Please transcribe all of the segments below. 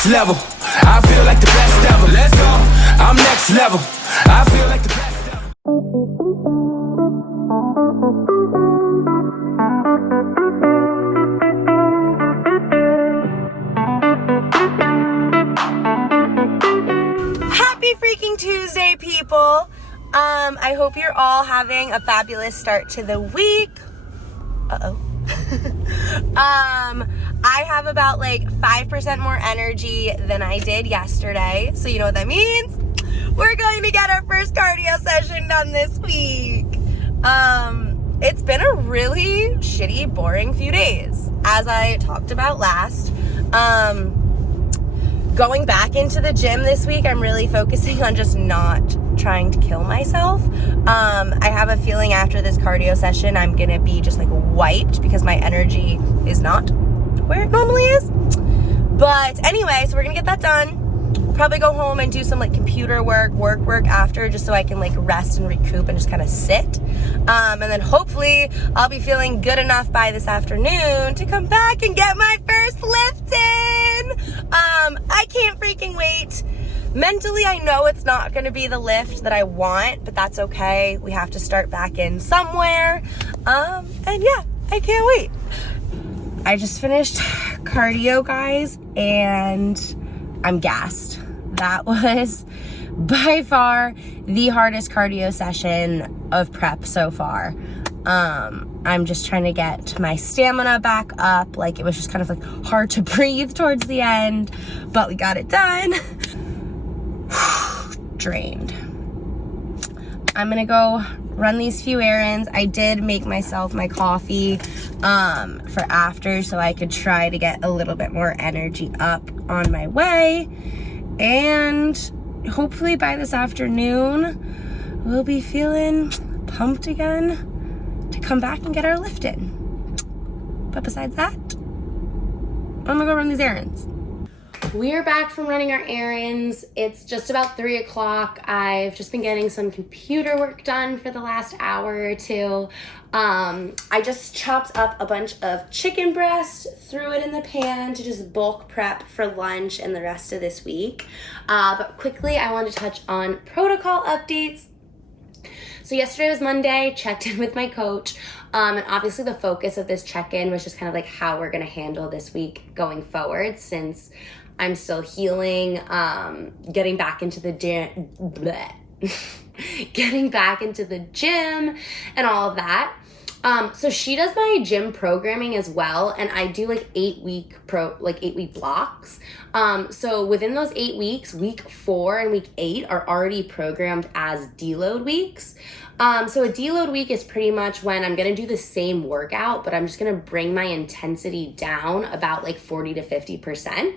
next level. I feel like the best ever. Let's go. I'm next level. I feel like the best ever. Happy freaking Tuesday, people. I hope you're all having a fabulous start to the week. I have about like 5% more energy than I did yesterday. So you know what that means? We're going to get our first cardio session done this week. It's been a really shitty, boring few days. As I talked about last, going back into the gym this week, I'm really focusing on just not trying to kill myself. I have a feeling after this cardio session, I'm gonna be just like wiped because my energy is not where it normally is. But anyway, so we're gonna get that done. Probably go home and do some like computer work after, just so I can like rest and recoup and just kind of sit. And then hopefully I'll be feeling good enough by this afternoon to come back and get my first lift in. I can't freaking wait. Mentally, I know it's not going to be the lift that I want, but that's okay. We have to start back in somewhere. And yeah, I can't wait. I just finished cardio, guys, and I'm gassed. That was by far the hardest cardio session of prep so far. I'm just trying to get my stamina back up. Like, it was just kind of like hard to breathe towards the end, but we got it done. Drained. I'm gonna go run these few errands. I did make myself my coffee for after, so I could try to get a little bit more energy up on my way. And hopefully by this afternoon, we'll be feeling pumped again to come back and get our lift in. But besides that, I'm gonna go run these errands. We're back from running our errands. It's just about 3 o'clock. I've just been getting some computer work done for the last hour or two. I just chopped up a bunch of chicken breast, threw it in the pan to just bulk prep for lunch and the rest of this week. But quickly, I want to touch on protocol updates. So yesterday was Monday, checked in with my coach, and obviously the focus of this check-in was just kind of like how we're gonna handle this week going forward, since I'm still healing, getting back into the gym, getting back into the gym and all of that. So she does my gym programming as well, and I do like 8-week blocks. So within those 8 weeks, week 4 and week 8 are already programmed as deload weeks. So a deload week is pretty much when I'm gonna do the same workout, but I'm just gonna bring my intensity down about like 40 to 50%.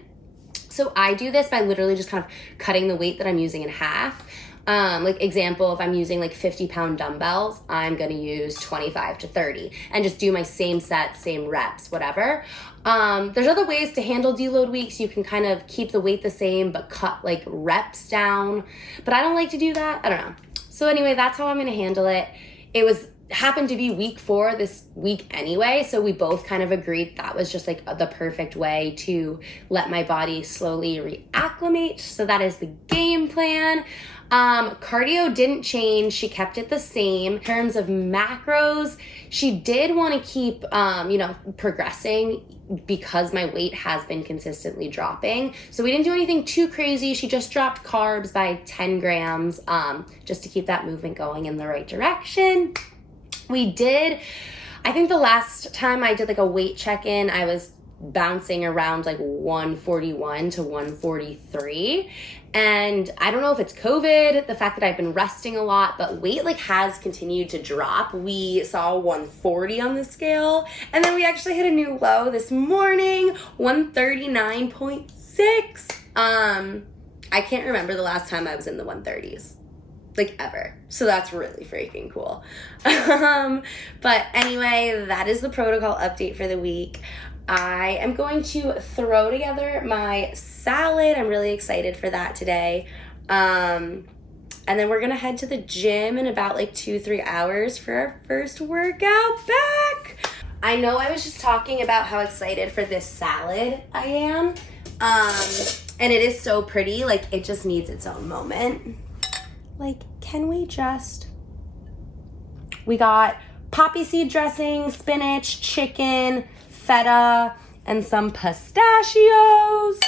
So I do this by literally just kind of cutting the weight that I'm using in half. Like example, if I'm using like 50-pound dumbbells, I'm gonna use 25 to 30 and just do my same set, same reps, whatever. There's other ways to handle deload weeks. You can kind of keep the weight the same but cut like reps down, but I don't like to do that. I don't know. So anyway, that's how I'm gonna handle it. It happened to be week 4 this week anyway, so we both kind of agreed that was just like the perfect way to let my body slowly reacclimate. So that is the game plan. Cardio didn't change. She kept it the same. In terms of macros, she did want to keep, progressing because my weight has been consistently dropping. So we didn't do anything too crazy. She just dropped carbs by 10 grams, just to keep that movement going in the right direction. I think the last time I did like a weight check-in, I was bouncing around like 141 to 143. And I don't know if it's COVID, the fact that I've been resting a lot, but weight like has continued to drop. We saw 140 on the scale, and then we actually hit a new low this morning, 139.6. I can't remember the last time I was in the 130s. Like ever. So that's really freaking cool. But anyway, that is the protocol update for the week. I am going to throw together my salad. I'm really excited for that today. And then we're gonna head to the gym in about like 2-3 hours for our first workout back. I know I was just talking about how excited for this salad I am. And it is so pretty, like it just needs its own moment. Like, can we just, we got poppy seed dressing, spinach, chicken, feta, and some pistachios.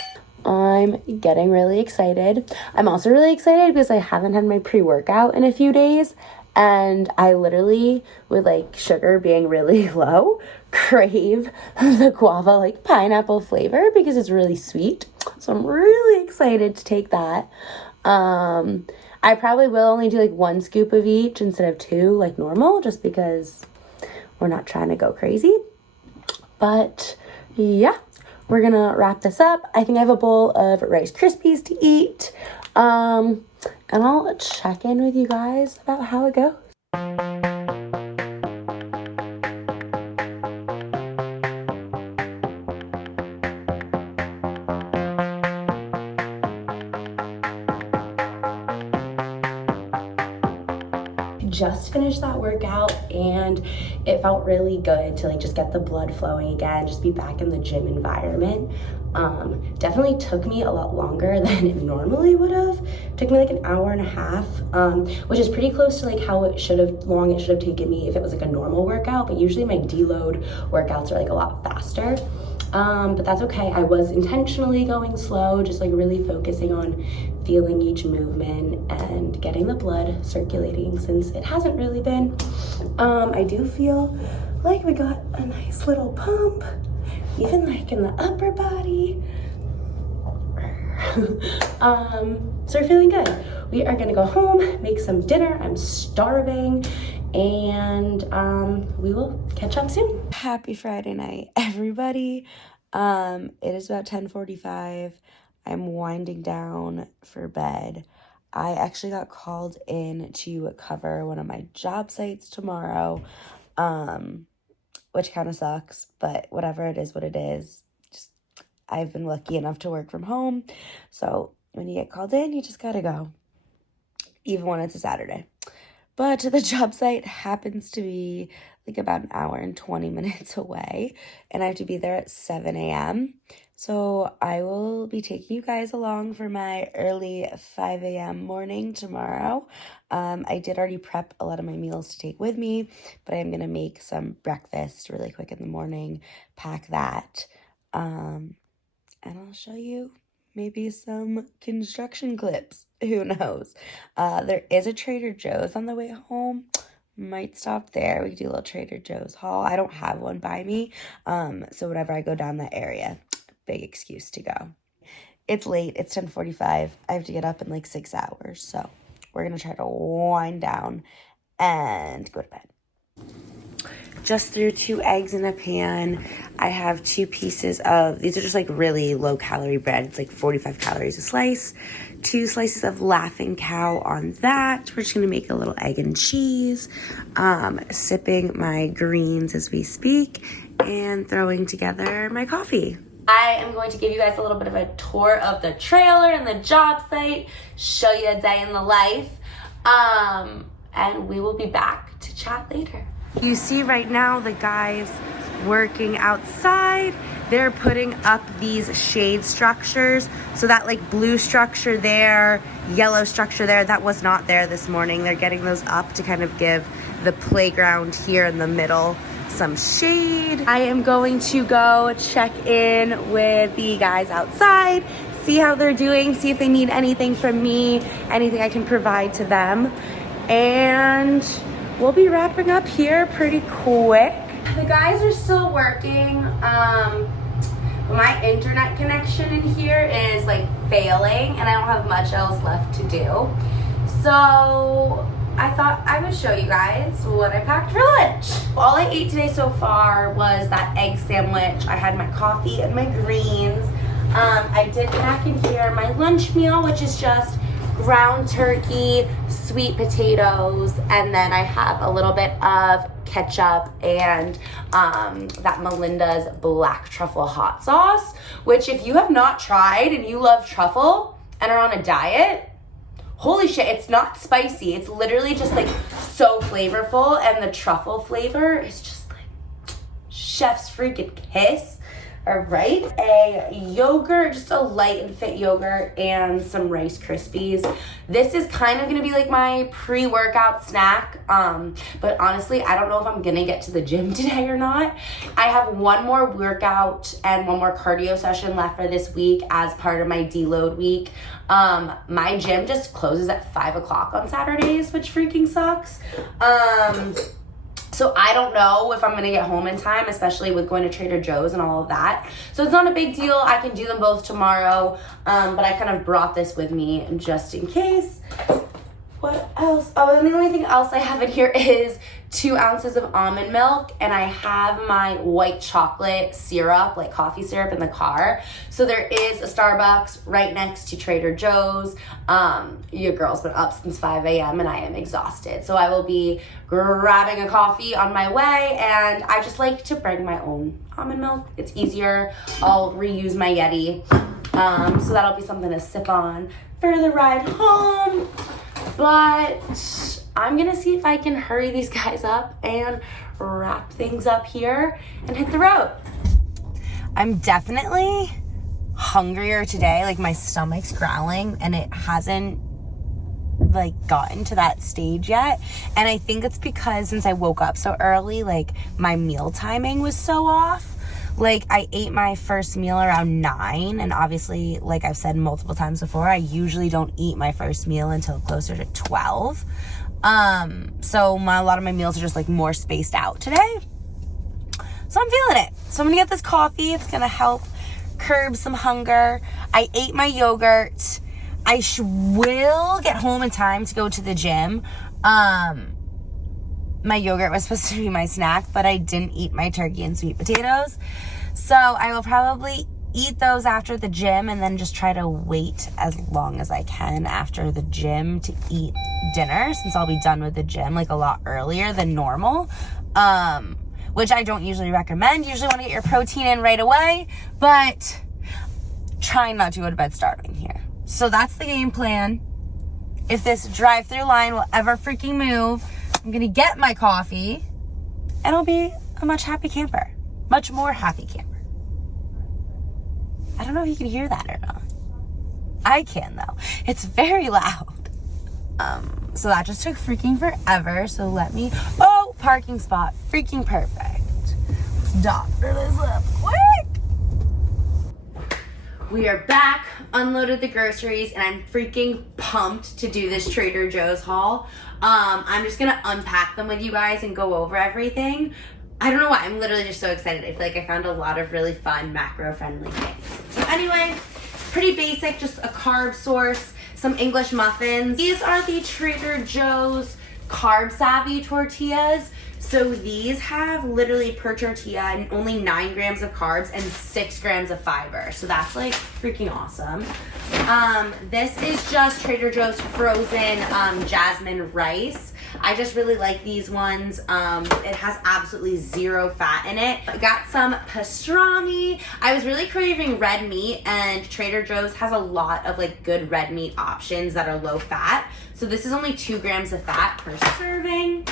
I'm getting really excited. I'm also really excited because I haven't had my pre-workout in a few days, and I literally, with like sugar being really low, crave the guava like pineapple flavor because it's really sweet. So I'm really excited to take that. I probably will only do like 1 scoop of each instead of 2 like normal, just because we're not trying to go crazy. But yeah, we're gonna wrap this up. I think I have a bowl of Rice Krispies to eat. And I'll check in with you guys about how it goes. Just finished that workout and it felt really good to like just get the blood flowing again, just be back in the gym environment. Definitely took me a lot longer than it normally would have. Took me like an hour and a half, which is pretty close to like how it should have taken me if it was like a normal workout, but usually my deload workouts are like a lot faster. But that's okay. I was intentionally going slow, just like really focusing on feeling each movement and getting the blood circulating since it hasn't really been. I do feel like we got a nice little pump, even like in the upper body. So we're feeling good. We are gonna go home, make some dinner. I'm starving, and we will catch up soon. Happy Friday night, everybody. It is about 10:45. I'm winding down for bed. I actually got called in to cover one of my job sites tomorrow, which kind of sucks, but whatever, it is what it is. Just, I've been lucky enough to work from home, so when you get called in, you just gotta go, even when it's a Saturday. But the job site happens to be like about an hour and 20 minutes away, and I have to be there at 7 a.m. So I will be taking you guys along for my early 5 a.m. morning tomorrow. I did already prep a lot of my meals to take with me, but I'm going to make some breakfast really quick in the morning, pack that, and I'll show you maybe some construction clips. Who knows? There is a Trader Joe's on the way home. Might stop there. We could do a little Trader Joe's haul. I don't have one by me, so whenever I go down that area, big excuse to go. It's late. It's 10:45. I have to get up in like 6 hours, so we're gonna try to wind down and go to bed. Just threw 2 eggs in a pan. I have 2 pieces of, these are just like really low calorie bread. It's like 45 calories a slice. 2 slices of Laughing Cow on that. We're just gonna make a little egg and cheese. Sipping my greens as we speak and throwing together my coffee. I am going to give you guys a little bit of a tour of the trailer and the job site, show you a day in the life, and we will be back to chat later. You see right now the guys working outside. They're putting up these shade structures. So that like blue structure there, yellow structure there, that was not there this morning. They're getting those up to kind of give the playground here in the middle some shade. I am going to go check in with the guys outside, see how they're doing, see if they need anything from me, anything I can provide to them. And we'll be wrapping up here pretty quick. The guys are still working. My internet connection in here is like failing and I don't have much else left to do. So I thought I would show you guys what I packed for lunch. All I ate today so far was that egg sandwich. I had my coffee and my greens. I did pack in here my lunch meal, which is just ground turkey, sweet potatoes, and then I have a little bit of ketchup and that Melinda's black truffle hot sauce, which if you have not tried and you love truffle and are on a diet, holy shit, it's not spicy. It's literally just like so flavorful, and the truffle flavor is just like chef's freaking kiss. All right, a yogurt, just a light and fit yogurt, and some Rice Krispies. This is kind of gonna be like my pre-workout snack, but honestly, I don't know if I'm gonna get to the gym today or not. I have one more workout and one more cardio session left for this week as part of my deload week. My gym just closes at 5 o'clock on Saturdays, which freaking sucks. So I don't know if I'm going to get home in time, especially with going to Trader Joe's and all of that. So it's not a big deal. I can do them both tomorrow. But I kind of brought this with me just in case. What else? Oh, and the only thing else I have in here is 2 ounces of almond milk, and I have my white chocolate syrup, like coffee syrup, in the car. So there is a Starbucks right next to Trader Joe's. Your girl's been up since 5 a.m. and I am exhausted. So I will be grabbing a coffee on my way, and I just like to bring my own almond milk. It's easier. I'll reuse my Yeti. So that'll be something to sip on for the ride home. But I'm gonna see if I can hurry these guys up and wrap things up here and hit the road. I'm definitely hungrier today. Like, my stomach's growling and it hasn't like gotten to that stage yet. And I think it's because since I woke up so early, like my meal timing was so off. Like, I ate my first meal around 9, and obviously, like I've said multiple times before, I usually don't eat my first meal until closer to 12. So a lot of my meals are just like more spaced out today. So I'm feeling it. So I'm gonna get this coffee. It's gonna help curb some hunger. I ate my yogurt. I will get home in time to go to the gym. My yogurt was supposed to be my snack, but I didn't eat my turkey and sweet potatoes. So I will probably eat those after the gym and then just try to wait as long as I can after the gym to eat dinner, since I'll be done with the gym like a lot earlier than normal, which I don't usually recommend. You usually want to get your protein in right away, but trying not to go to bed starving here. So that's the game plan. If this drive-through line will ever freaking move, I'm gonna get my coffee and I'll be a much more happy camper. I don't know if you can hear that or not. I can though. It's very loud. So that just took freaking forever. So parking spot, freaking perfect. Let's doctor this up quick. We are back, unloaded the groceries, and I'm freaking pumped to do this Trader Joe's haul. I'm just gonna unpack them with you guys and go over everything. I don't know why, I'm literally just so excited. I feel like I found a lot of really fun macro-friendly things. So anyway, pretty basic, just a carb source, some English muffins. These are the Trader Joe's Carb Savvy tortillas. So these have literally per tortilla only 9 grams of carbs and 6 grams of fiber. So that's like freaking awesome. This is just Trader Joe's frozen jasmine rice. I just really like these ones. It has absolutely 0 fat in it. I got some pastrami. I was really craving red meat, and Trader Joe's has a lot of like good red meat options that are low fat. So this is only 2 grams of fat per serving.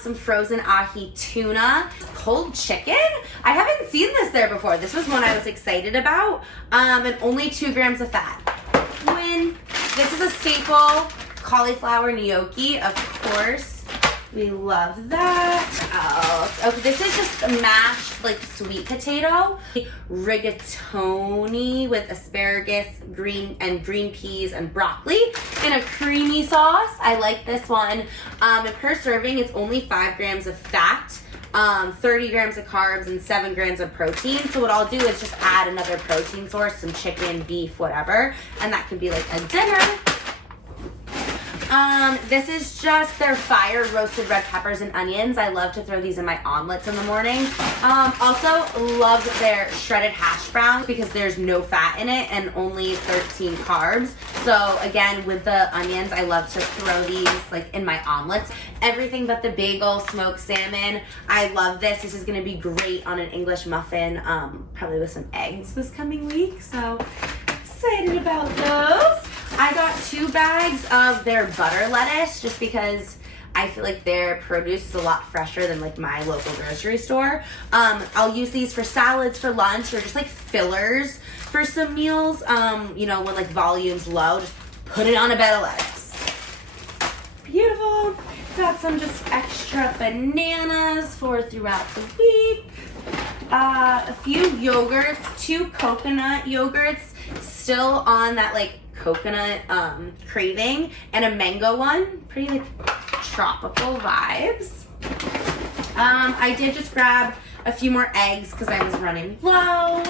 Some frozen ahi tuna, pulled chicken. I haven't seen this there before. This was one I was excited about. And only 2 grams of fat. This is a staple, cauliflower gnocchi, of course. We love that. Okay, this is just a mashed like sweet potato. Rigatoni with asparagus, green peas and broccoli in a creamy sauce. I like this one. And per serving, it's only 5 grams of fat, 30 grams of carbs, and 7 grams of protein. So what I'll do is just add another protein source, some chicken, beef, whatever, and that can be like a dinner. This is just their fire roasted red peppers and onions. I love to throw these in my omelets in the morning. Also love their shredded hash browns because there's no fat in it and only 13 carbs. So again, with the onions, I love to throw these like in my omelets. Everything but the bagel, smoked salmon. I love this. This is gonna be great on an English muffin, probably with some eggs this coming week. So excited about those. I got 2 bags of their butter lettuce just because I feel like their produce is a lot fresher than like my local grocery store. I'll use these for salads for lunch or just like fillers for some meals. You know, when like volume's low, just put it on a bed of lettuce. Beautiful. Got some just extra bananas for throughout the week. A few yogurts, 2 coconut yogurts, still on that like coconut craving, and a mango one, pretty like tropical vibes. I did just grab a few more eggs because I was running low.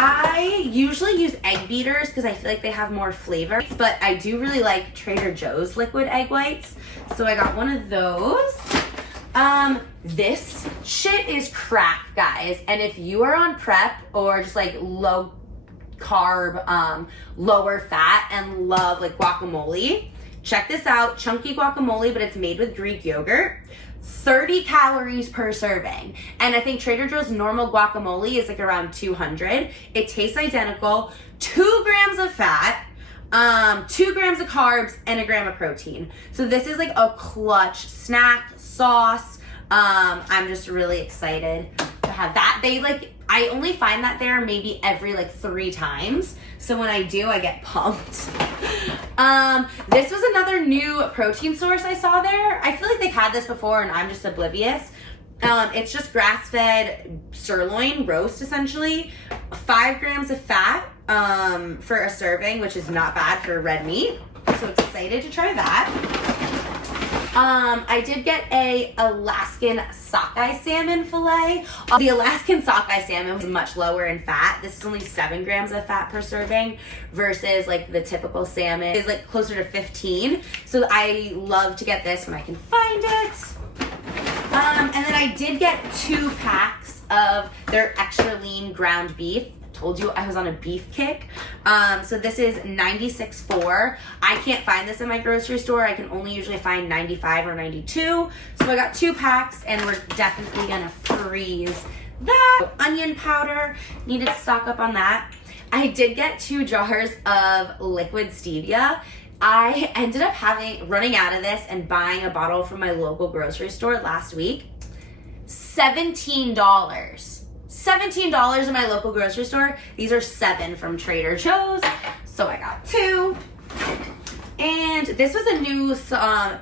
I usually use egg beaters because I feel like they have more flavor, but I do really like Trader Joe's liquid egg whites, so I got one of those. This shit is crack, guys, and if you are on prep or just like low carb, lower fat, and love like guacamole, check this out. Chunky guacamole, but it's made with Greek yogurt. 30 calories per serving. And I think Trader Joe's normal guacamole is like around 200. It tastes identical. 2 grams of fat, 2 grams of carbs, and 1 gram of protein. So this is like a clutch snack sauce. I'm just really excited to have that. They like, I only find that there maybe every like 3 times. So when I do, I get pumped. This was another new protein source I saw there. I feel like they've had this before and I'm just oblivious. It's just grass-fed sirloin roast, essentially. 5 grams of fat for a serving, which is not bad for red meat. So excited to try that. I did get a Alaskan sockeye salmon fillet. The Alaskan sockeye salmon was much lower in fat. This is only 7 grams of fat per serving versus like the typical salmon is like closer to 15. So I love to get this when I can find it. And then I did get 2 packs of their extra lean ground beef. Told you I was on a beef kick. So this is 96.4. I can't find this in my grocery store. I can only usually find 95 or 92. So I got 2 packs and we're definitely gonna freeze that. Onion powder, needed to stock up on that. I did get 2 jars of liquid stevia. I ended up running out of this and buying a bottle from my local grocery store last week. $17. $17 in my local grocery store. These are 7 from Trader Joe's, so I got 2. And this was a new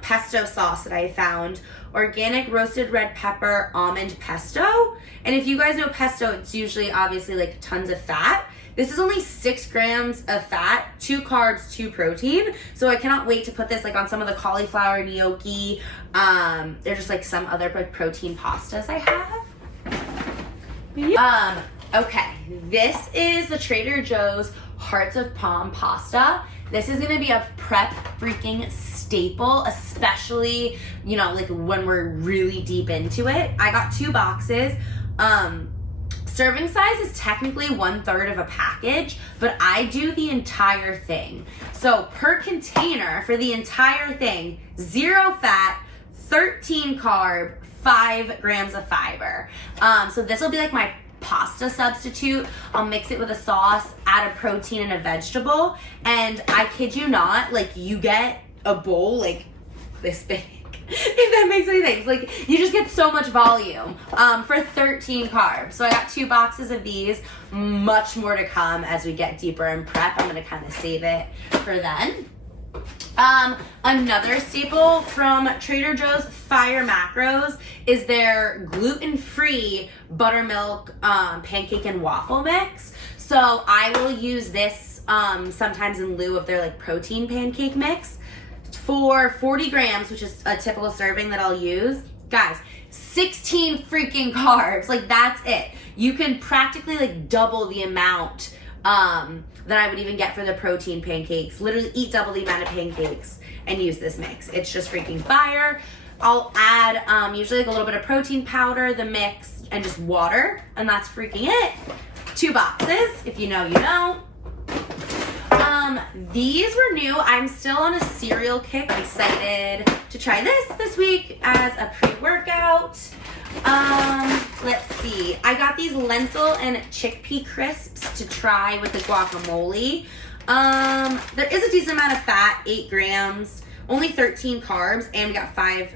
pesto sauce that I found. Organic roasted red pepper almond pesto. And if you guys know pesto, it's usually obviously like tons of fat. This is only 6 grams of fat, 2 carbs, 2 protein. So I cannot wait to put this like on some of the cauliflower gnocchi. They're just like some other like protein pastas I have. Okay, this is the Trader Joe's Hearts of Palm pasta. This is gonna be a prep freaking staple, especially, you know, like when we're really deep into it. I got 2 boxes. Serving size is technically 1/3 of a package, but I do the entire thing. So per container for the entire thing, 0 fat, 13 carb, 5 grams of fiber. So this will be like my pasta substitute. I'll mix it with a sauce, add a protein and a vegetable, and I kid you not, like you get a bowl like this big, if that makes any sense. Like you just get so much volume for 13 carbs. So I got 2 boxes of these, much more to come as we get deeper in prep. I'm gonna kind of save it for then. Another staple from Trader Joe's Fire Macros is their gluten-free buttermilk pancake and waffle mix. So I will use this sometimes in lieu of their like protein pancake mix for 40 grams, which is a typical serving that I'll use. Guys, 16 freaking carbs, like that's it. You can practically like double the amount that I would even get for the protein pancakes. Literally eat double the amount of pancakes and use this mix. It's just freaking fire. I'll add usually like a little bit of protein powder, the mix, and just water, and that's freaking it. 2 boxes, if you know, you know. These were new. I'm still on a cereal kick. I'm excited to try this week as a pre-workout. Let's see. I got these lentil and chickpea crisps to try with the guacamole. There is a decent amount of fat, 8 grams, only 13 carbs, and we got 5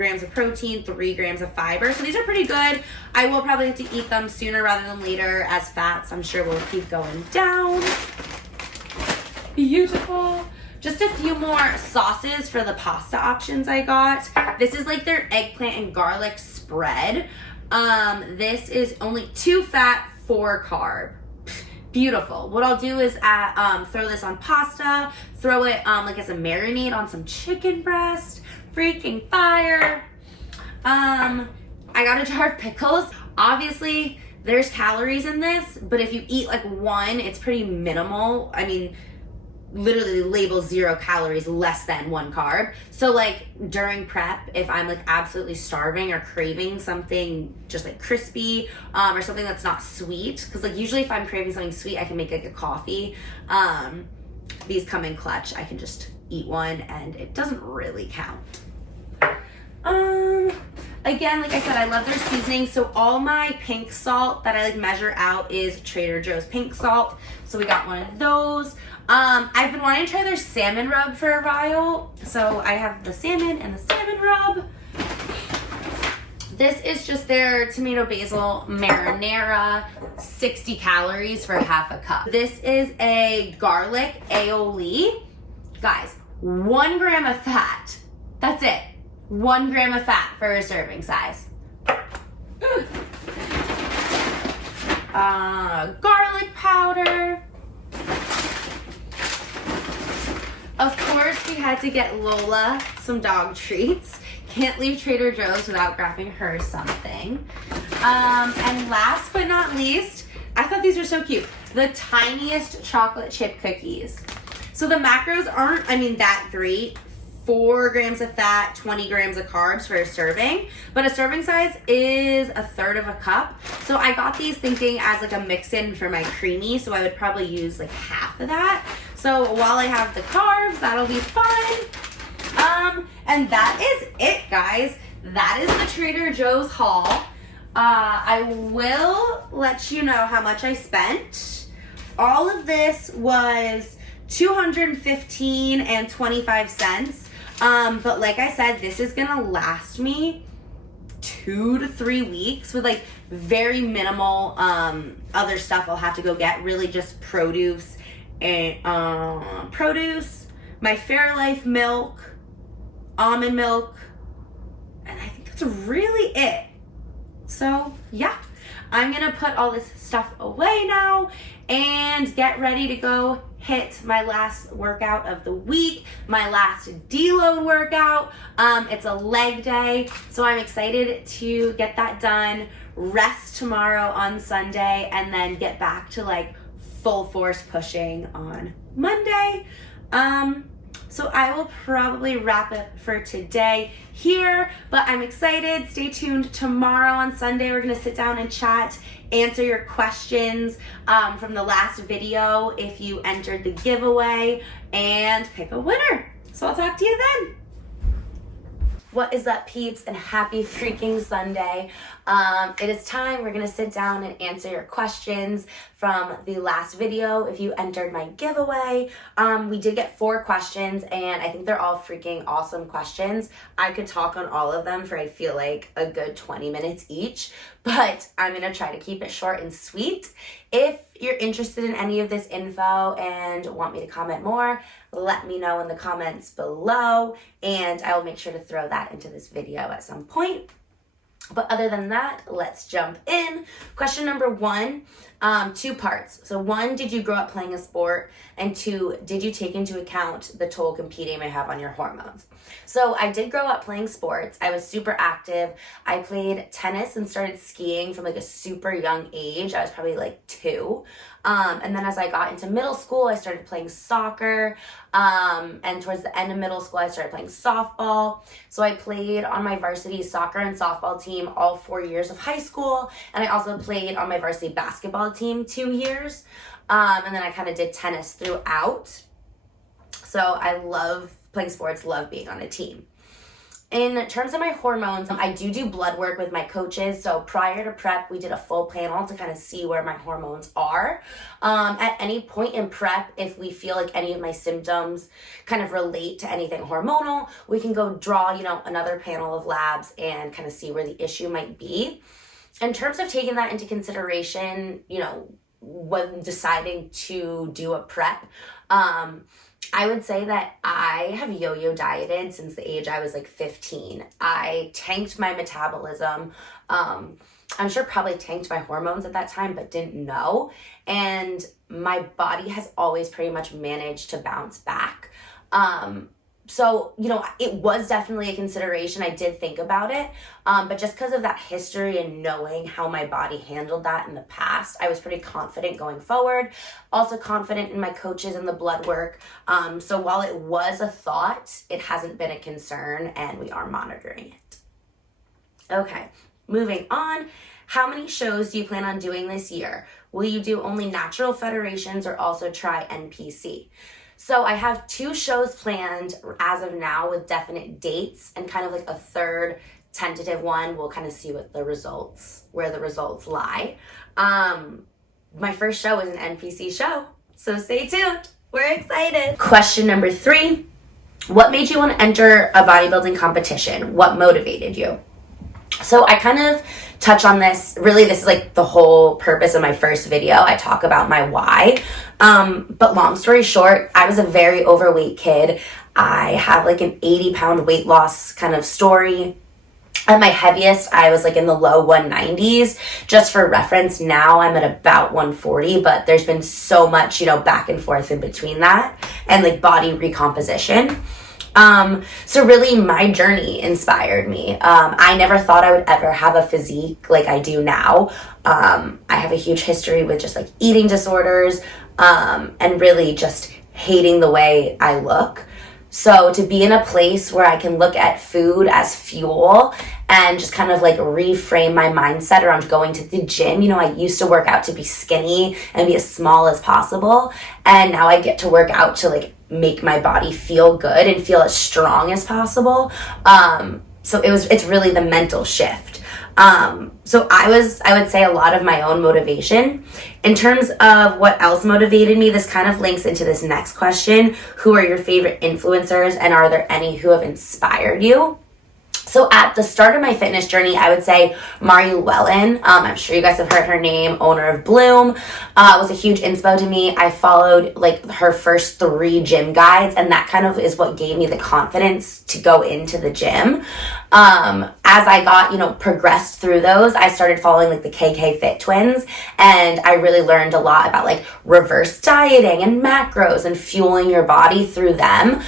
grams of protein, 3 grams of fiber. So these are pretty good. I will probably have to eat them sooner rather than later as fats, I'm sure, will keep going down. Beautiful. Just a few more sauces for the pasta options I got. This is like their eggplant and garlic spread. This is only 2 fat, 4 carb. Beautiful. What I'll do is throw this on pasta, throw it like as a marinade on some chicken breast. Freaking fire. I got a jar of pickles. Obviously, there's calories in this, but if you eat like 1, it's pretty minimal. I mean, literally label 0 calories, less than 1 carb. So like during prep, if I'm like absolutely starving or craving something just like crispy or something that's not sweet, because like usually if I'm craving something sweet, I can make like a coffee. These come in clutch. I can just eat 1 and it doesn't really count. Again, like I said, I love their seasoning. So all my pink salt that I like measure out is Trader Joe's pink salt. So we got 1 of those. I've been wanting to try their salmon rub for a while. So I have the salmon and the salmon rub. This is just their tomato basil marinara, 60 calories for half a cup. This is a garlic aioli. Guys, 1 gram of fat. That's it. 1 gram of fat for a serving size. Garlic powder. Of course, we had to get Lola some dog treats. Can't leave Trader Joe's without grabbing her something. And last but not least, I thought these were so cute. The tiniest chocolate chip cookies. So the macros aren't, that great. 4 grams of fat, 20 grams of carbs for a serving, but a serving size is 1/3 of a cup. So I got these thinking as like a mix-in for my creamy, so I would probably use like half of that. So while I have the carbs, that'll be fun. And that is it, guys. That is the Trader Joe's haul. I will let you know how much I spent. All of this was $215.25. But like I said, this is gonna last me 2 to 3 weeks with like very minimal other stuff I'll have to go get. Really just produce and my Fairlife milk, almond milk, and I think that's really it. So yeah, I'm gonna put all this stuff away now and get ready to go hit my last workout of the week, my last deload workout. It's a leg day, so I'm excited to get that done, rest tomorrow on Sunday, and then get back to like full force pushing on Monday. So I will probably wrap it for today here, but I'm excited. Stay tuned. Tomorrow on Sunday, we're gonna sit down and chat, answer your questions from the last video if you entered the giveaway, and pick a winner. So I'll talk to you then. What is up, peeps, and happy freaking Sunday. It is time. We're gonna sit down and answer your questions from the last video if you entered my giveaway. We did get 4 questions, and I think they're all freaking awesome questions. I could talk on all of them for, I feel like, a good 20 minutes each, but I'm gonna try to keep it short and sweet. If you're interested in any of this info and want me to comment more, let me know in the comments below, and I will make sure to throw that into this video at some point. But other than that, let's jump in. Question number 1, 2 parts. So 1, did you grow up playing a sport? And 2, did you take into account the toll competing may have on your hormones? So I did grow up playing sports. I was super active. I played tennis and started skiing from like a super young age. I was probably like 2. And then as I got into middle school, I started playing soccer. And towards the end of middle school, I started playing softball. So I played on my varsity soccer and softball team all 4 years of high school. And I also played on my varsity basketball team 2 years. And then I kind of did tennis throughout. So I love playing sports, love being on a team. In terms of my hormones, I do blood work with my coaches. So prior to prep, we did a full panel to kind of see where my hormones are. At any point in prep, if we feel like any of my symptoms kind of relate to anything hormonal, we can go draw, another panel of labs and kind of see where the issue might be. In terms of taking that into consideration, when deciding to do a prep, I would say that I have yo-yo dieted since the age I was like 15. I tanked my metabolism. I'm sure probably tanked my hormones at that time, but didn't know. And my body has always pretty much managed to bounce back. So, it was definitely a consideration. I did think about it. But just because of that history and knowing how my body handled that in the past, I was pretty confident going forward. Also confident in my coaches and the blood work. So while it was a thought, it hasn't been a concern and we are monitoring it. Okay, moving on. How many shows do you plan on doing this year? Will you do only natural federations or also try NPC? So I have 2 shows planned as of now with definite dates and kind of like a third tentative one. We'll kind of see where the results lie. My first show is an NPC show, so stay tuned. We're excited. Question number 3, what made you want to enter a bodybuilding competition? What motivated you? So I kind of touch on this. Really, this is like the whole purpose of my first video. I talk about my why. But long story short, I was a very overweight kid. I have like an 80-pound weight loss kind of story. At my heaviest, I was like in the low 190s. Just for reference, now I'm at about 140, but there's been so much, back and forth in between that and like body recomposition. So really my journey inspired me. I never thought I would ever have a physique like I do now. I have a huge history with just like eating disorders, and really just hating the way I look. So to be in a place where I can look at food as fuel and just kind of like reframe my mindset around going to the gym. I used to work out to be skinny and be as small as possible. And now I get to work out to like make my body feel good and feel as strong as possible. So it's really the mental shift. So I would say a lot of my own motivation. In terms of what else motivated me, this kind of links into this next question. Who are your favorite influencers and are there any who have inspired you? So at the start of my fitness journey, I would say Mari Llewellyn, I'm sure you guys have heard her name, owner of Bloom, was a huge inspo to me. I followed like her first 3 gym guides, and that kind of is what gave me the confidence to go into the gym. As I got, progressed through those, I started following like the KK Fit twins, and I really learned a lot about like reverse dieting and macros and fueling your body through them.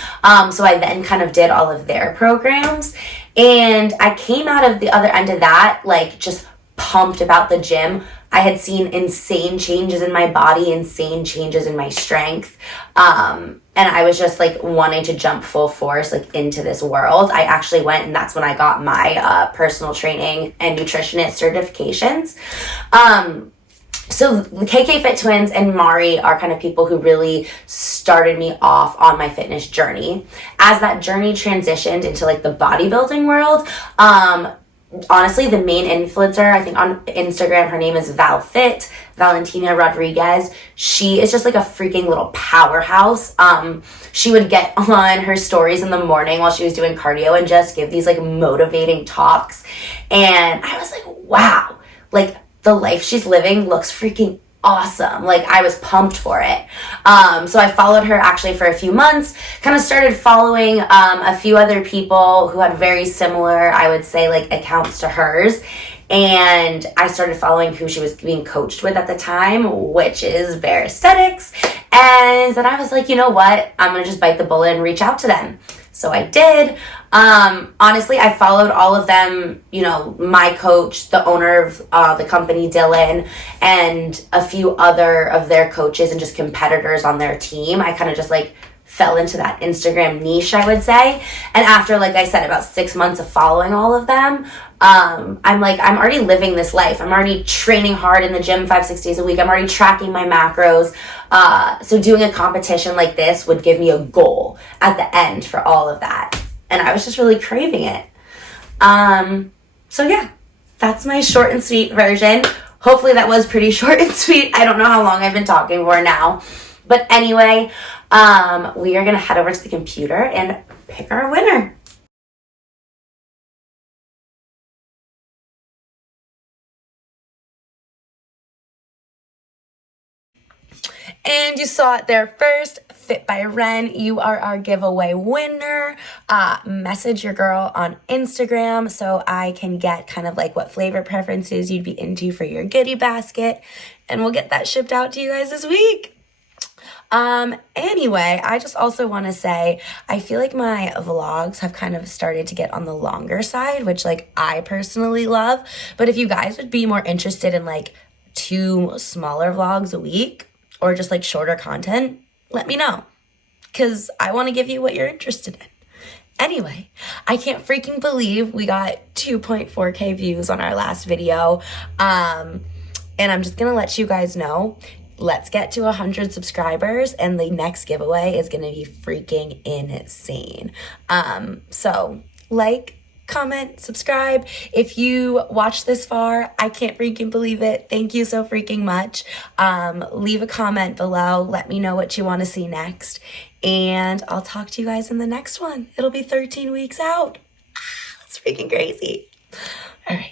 So I then kind of did all of their programs. And I came out of the other end of that, like just pumped about the gym. I had seen insane changes in my body, insane changes in my strength. And I was just like wanting to jump full force like into this world. I actually went, and that's when I got my personal training and nutritionist certifications. So the KK Fit twins and Mari are kind of people who really started me off on my fitness journey. As that journey transitioned into like the bodybuilding world, honestly, the main influencer, I think on Instagram, her name is Valentina Rodriguez. She is just like a freaking little powerhouse. She would get on her stories in the morning while she was doing cardio and just give these like motivating talks. And I was like, wow, like the life she's living looks freaking awesome. Like I was pumped for it. So I followed her actually for a few months, kind of started following a few other people who had very similar, I would say, like accounts to hers. And I started following who she was being coached with at the time, which is Bair Aesthetics. And then I was like, you know what? I'm going to just bite the bullet and reach out to them. So I did. Honestly, I followed all of them, my coach, the owner of the company, Dylan, and a few other of their coaches and just competitors on their team. I kind of just like fell into that Instagram niche, I would say. And after, like I said, about 6 months of following all of them, I'm like, I'm already living this life. I'm already training hard in the gym 5-6 days a week. I'm already tracking my macros. So doing a competition like this would give me a goal at the end for all of that. And I was just really craving it. So yeah, that's my short and sweet version. Hopefully that was pretty short and sweet. I don't know how long I've been talking for now. But anyway, we are going to head over to the computer and pick our winner. And you saw it there first. Fit by Ren, you are our giveaway winner. Message your girl on Instagram so I can get kind of like what flavor preferences you'd be into for your goodie basket, and we'll get that shipped out to you guys this week. Anyway, I just also want to say, I feel like my vlogs have kind of started to get on the longer side, which like I personally love. But if you guys would be more interested in like 2 smaller vlogs a week or just like shorter content, let me know, because I want to give you what you're interested in. Anyway, I can't freaking believe we got 2.4K views on our last video. And I'm just going to let you guys know, let's get to 100 subscribers and the next giveaway is going to be freaking insane. So like, comment, subscribe. If you watched this far, I can't freaking believe it. Thank you so freaking much. Leave a comment below. Let me know what you want to see next. And I'll talk to you guys in the next one. It'll be 13 weeks out. That's freaking crazy. All right.